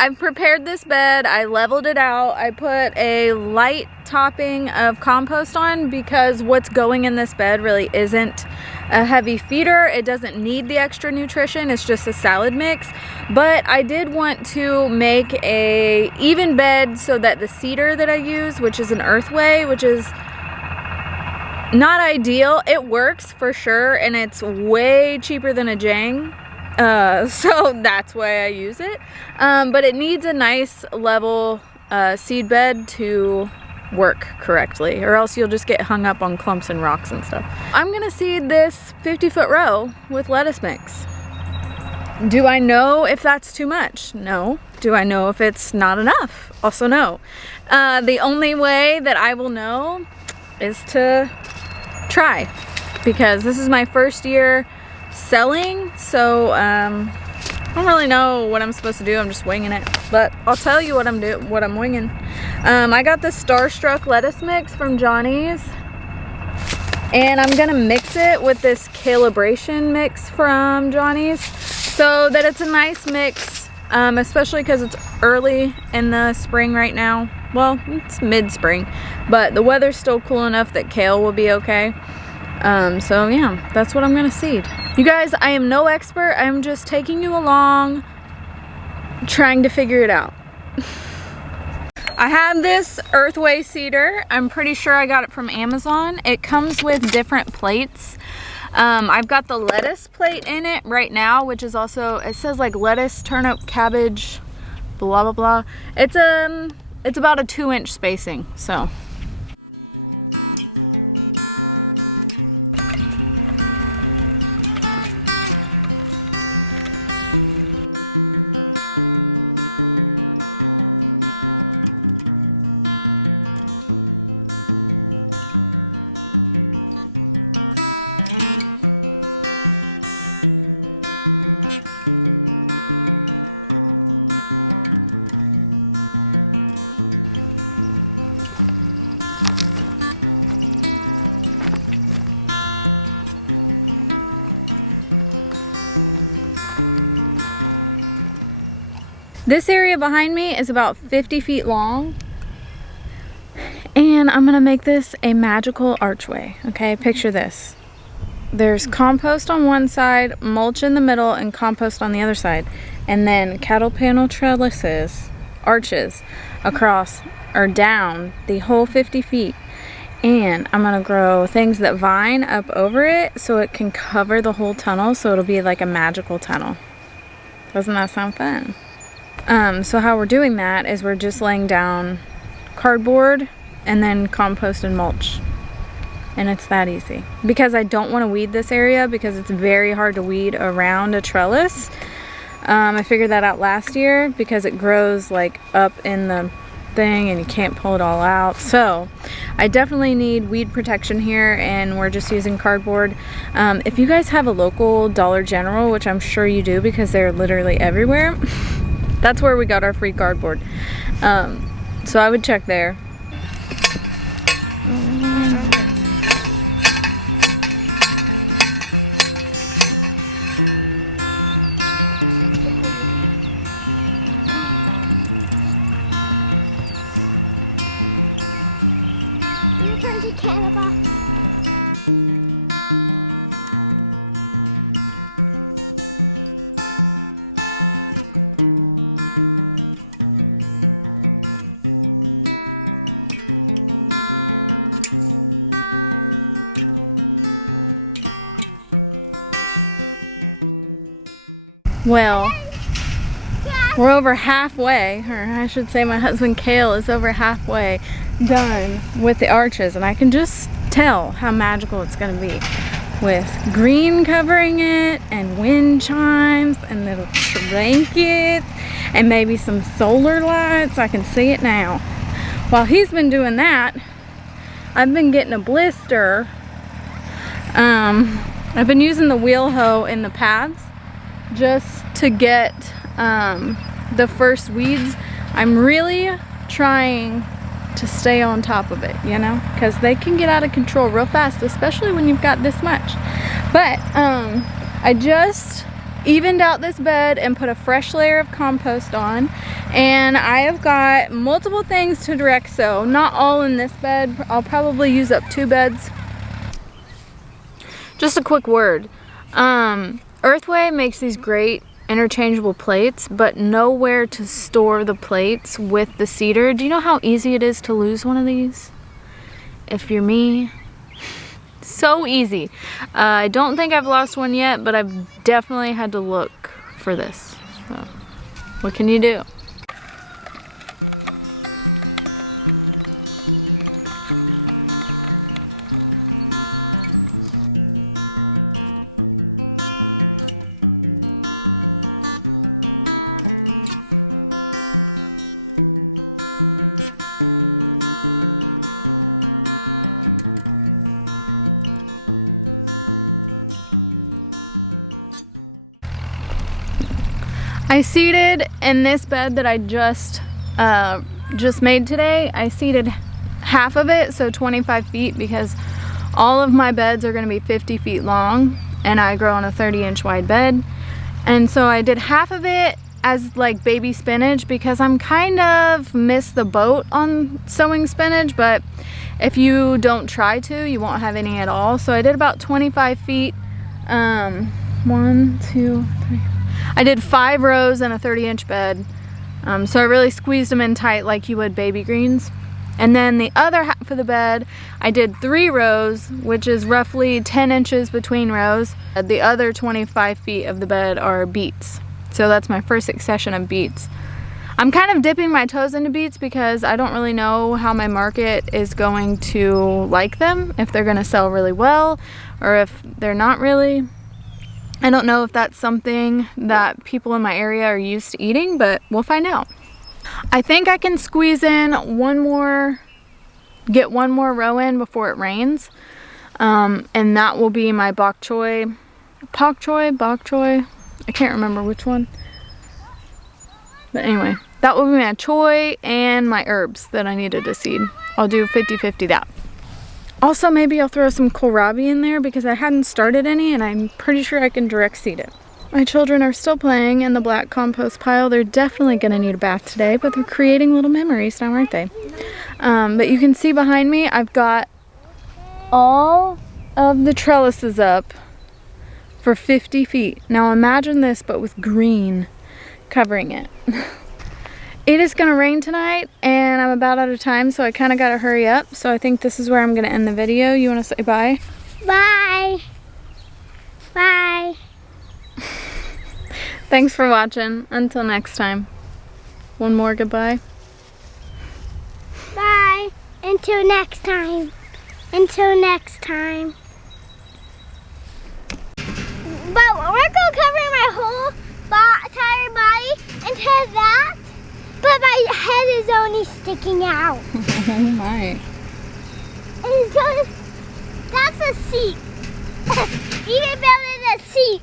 I've prepared this bed, I leveled it out, I put a light topping of compost on because what's going in this bed really isn't a heavy feeder. It doesn't need the extra nutrition, it's just a salad mix. But I did want to make a even bed so that the cedar that I use, which is an earthway, which is not ideal, it works for sure, and it's way cheaper than a Jang. So that's why I use it, but it needs a nice level seed bed to work correctly, or else you'll just get hung up on clumps and rocks and stuff. I'm gonna seed this 50-foot row with lettuce mix. Do I know if that's too much? No. Do I know if it's not enough? Also no. The only way that I will know is to try, because this is my first year selling, so I don't really know what I'm supposed to do. I'm just winging it, but I'll tell you what I'm winging. I got the Starstruck lettuce mix from Johnny's, and I'm gonna mix it with this calibration mix from Johnny's so that it's a nice mix, especially because it's early in the spring right now. Well, it's mid-spring, but the weather's still cool enough that kale will be okay. So yeah, that's what I'm gonna seed. You guys, I am no expert. I'm just taking you along, trying to figure it out. I have this earthway cedar. I'm pretty sure I got it from Amazon. It comes with different plates. I've got the lettuce plate in it right now, which is also, it says like lettuce, turnip, cabbage, blah blah blah. It's about a 2-inch spacing, so. This area behind me is about 50 feet long, and I'm gonna make this a magical archway. Okay, picture this. There's compost on one side, mulch in the middle, and compost on the other side, and then cattle panel trellises, arches across or down the whole 50 feet. And I'm gonna grow things that vine up over it so it can cover the whole tunnel, so it'll be like a magical tunnel. Doesn't that sound fun? So how we're doing that is we're just laying down cardboard and then compost and mulch. And it's that easy. Because I don't want to weed this area because it's very hard to weed around a trellis. I figured that out last year because it grows like up in the thing and you can't pull it all out. So I definitely need weed protection here, and we're just using cardboard. If you guys have a local Dollar General, which I'm sure you do because they're literally everywhere, that's where we got our free cardboard. So I would check there. Well, we're over halfway, or I should say my husband Kale is over halfway done with the arches, and I can just tell how magical it's gonna be with green covering it and wind chimes and little blankets and maybe some solar lights. I can see it now. While he's been doing that, I've been getting a blister. I've been using the wheel hoe in the paths just to get the first weeds. I'm really trying to stay on top of it, you know, because they can get out of control real fast, especially when you've got this much. But I just evened out this bed and put a fresh layer of compost on, and I have got multiple things to direct sow. Not all in this bed. I'll probably use up 2 beds. Just a quick word. Earthway makes these great interchangeable plates, but nowhere to store the plates with the cedar. Do you know how easy it is to lose one of these? If you're me, so easy. I don't think I've lost one yet, but I've definitely had to look for this. So, what can you do? I seeded in this bed that I just made today. I seeded half of it, so 25 feet, because all of my beds are going to be 50 feet long and I grow on a 30-inch wide bed. And so I did half of it as like baby spinach, because I'm kind of missed the boat on sowing spinach, but if you don't try to, you won't have any at all. So I did about 25 feet. 1, 2, 3. I did 5 rows in a 30-inch bed. So I really squeezed them in tight like you would baby greens. And then the other half of the bed, I did 3 rows, which is roughly 10 inches between rows. The other 25 feet of the bed are beets. So that's my first succession of beets. I'm kind of dipping my toes into beets because I don't really know how my market is going to like them, if they're gonna sell really well or if they're not really. I don't know if that's something that people in my area are used to eating, but we'll find out. I think I can squeeze in get one more row in before it rains. And that will be my bok choy. I can't remember which one. But anyway, that will be my choy and my herbs that I needed to seed. I'll do 50-50 that. Also, maybe I'll throw some kohlrabi in there because I hadn't started any and I'm pretty sure I can direct seed it. My children are still playing in the black compost pile. They're definitely going to need a bath today, but they're creating little memories now, aren't they? But you can see behind me, I've got all of the trellises up for 50 feet. Now imagine this, but with green covering it. It is gonna rain tonight and I'm about out of time, so I kind of gotta hurry up. So I think this is where I'm gonna end the video. You wanna say bye? Bye. Bye. Thanks for watching. Until next time. One more goodbye. Bye. Until next time. Until next time. But we're gonna cover my whole entire body until that. But my head is only sticking out. Oh my. And it's going, that's a seat. Even better than a seat.